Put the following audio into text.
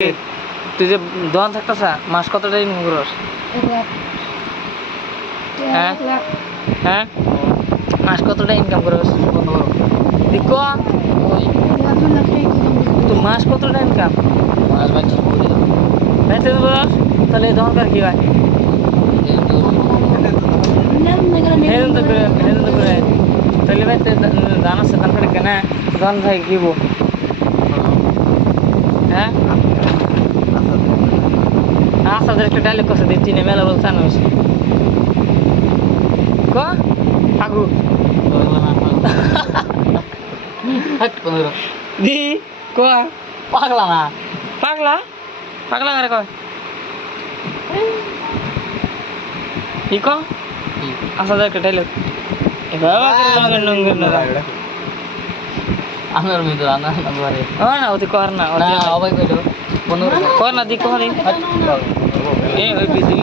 তুই যে দোকান থাকতেছ মাস কতটা ইনকাম করস? হ্যাঁ হ্যাঁ মাস কতটা ইনকাম করস? দেখো তো মাস কতটা ইনকাম? বেঁচে দেবো তাহলে দোকান কর কি হয়? হেরুন তো করে তাহলে ভাই দান আছে দান করে কেনা দোকান ভাই কিব হ্যাঁ আসাদের একটা ডায়লগ করছে দিয়ে চিনে মেলা বলছে না বেশি ক আগু দি ক পাগলা না পাগলা পাগলা করে কয় কি ক আসাদের একটা ডায়লগ আমার মিত্র আনা নাম্বারে না ওতে কর না না অবাই কইলো কর না দি কর এ ওই বিজি